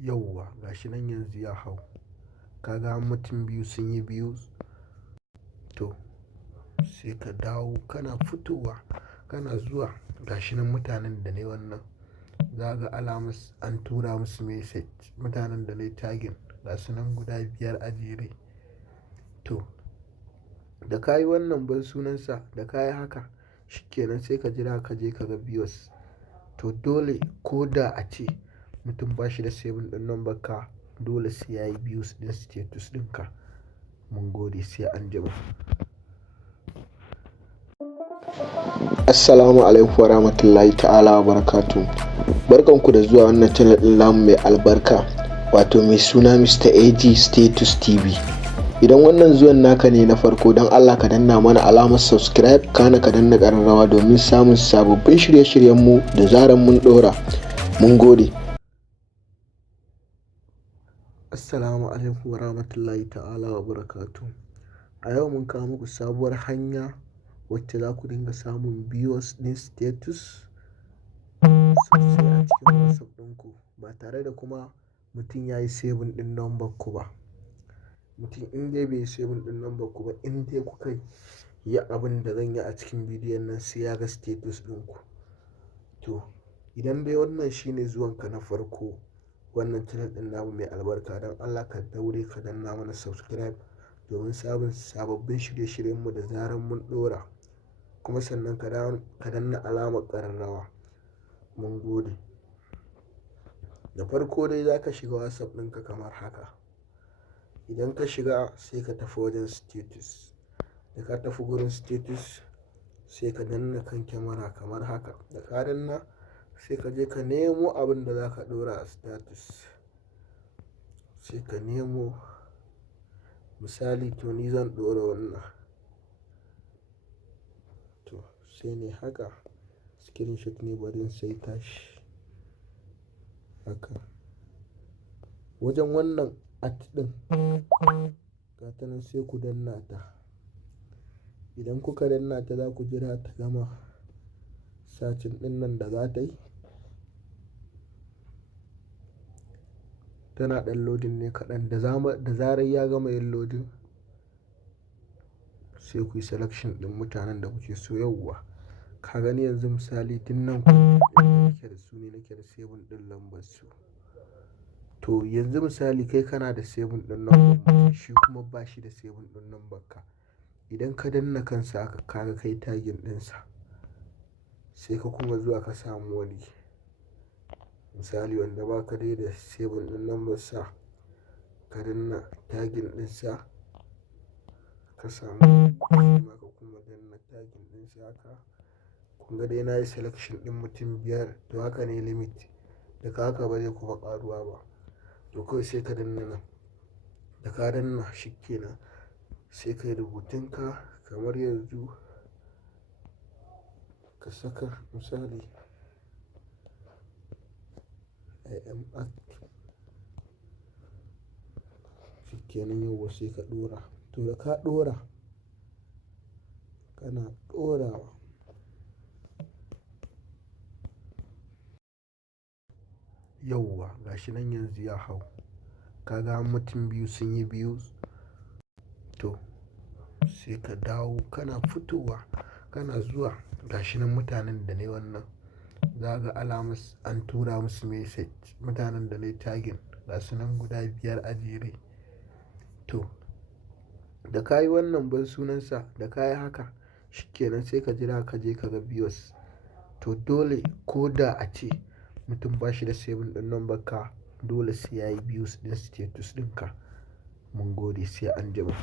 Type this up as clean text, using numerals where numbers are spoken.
Yauwa gashi nan yanzu ya hau. Kaga mutum biyu sun yi biyu. To sai ka dawo kana fitowa kana zuwa gashi nan mutanen da ne wannan. Za ga alamus an tura musu message. Mutanen da nayi tagin gasu nan guda biyar a jere. To da ka yi wannan ban sunansa da ka yi haka shikenan sai ka jira ka je ka ga views. To dole ko da a ce mutum ba shi da saving ɗin number ka dole sai ya yi views ɗin status ɗinka. Mun gode sai anjima. Assalamu alaikum warahmatullahi ta'ala wabarakatuh. Barkanku da zuwa wannan channel ɗin namu mai albarka wato mai suna Mr. AG Status TV. Idan wannan zuwan naka ne na farko don Allah ka danna mana alamar subscribe kana ka danna ƙararrawa domin samun sababbin shirye-shiryenmu da zaran mun ɗora. Mun gode. Assalamu alaikum warahmatullahi ta'ala wabarakatuh. A yau mun kawo muku sabuwar hanya wacce za ku dinga samun views ɗin status sosai a cikin WhatsApp ɗinku ba tare da kuma mutum ya yi saving ɗin number ku ba. Mutum in dai bai yi saving ɗin number ku ba, in dai kuka yi abin da zan yi a cikin bidiyon nan sai ya ga status ɗinku. To idan dai wannan shine zuwanka na farko wannan channel ɗin namu mai albarka, don Allah ka daure ka danna mana subscribe domin sababbin shirye-shiryenmu da zaran mun ɗora. Kuma sannan ka danna alamar ƙararrawa. Mun gode. Da farko dai za ka shiga WhatsApp ɗinka kamar haka. Idan ka shiga sai ka tafi wajen status. Da ka tafi gurin status sai ka danna kan kyamara kamar haka. Da ka danna sai ka je ka nemo abin da za ka ɗora a status. Sai ka nemo misali to ni zan ɗora wannan. To sai ne haka screenshot ne bari in saita shi haka. Wajen wannan at ɗin gata nan sai ku danna ta. Idan kuka danna ta za ku jira ta gama searching ɗin nan da za ta yi. Tana ɗan loading ne kaɗan da zarar ya gama yin loading sai ku yi selection ɗin mutanen da kuke so. Yauwa ka gani yanzu misali tun nan ɗin da nake da su ne nake da saving ɗin lambar su. To yanzu misali kai kana da saving ɗin number mutum shi kuma ba shi da saving ɗin number ka. Idan ka danna kansa haka ka ga kai tagin ɗinsa sai ka kuma zuwa ka samu wani misali wanda ba ka dai da saving ɗin number sa ka danna tagin ɗinsa ka samu shi ma ka kuma danna tagin ɗinsa haka. Kun ga dai na yi selection ɗin mutum biyar to haka ne limit. Daga haka ba zai kuma ƙaruwa ba. To kawai sai ka danna nan. Da ka danna shikenan sai ka yi rubutunka kamar yanzu ka saka misali I am active. Shikenan yauwa sai ka ɗora. To da ka ɗora kana ɗorawa yauwa gashi nan yanzu ya hau. Kaga mutum biyu sun yi biyu. To sai ka dawo kana fitowa kana zuwa gashi nan mutanen da ne wannan. Za ga alamus an tura musu message. Mutanen da nayi tagin gasu nan guda biyar a jere. To da ka yi wannan ban sunansa da ka yi haka shikenan sai ka jira ka je ka ga views. To dole ko da a ce mutum ba shi da saving ɗin number ka dole sai ya yi views ɗin status ɗinka. Mun gode sai anjima.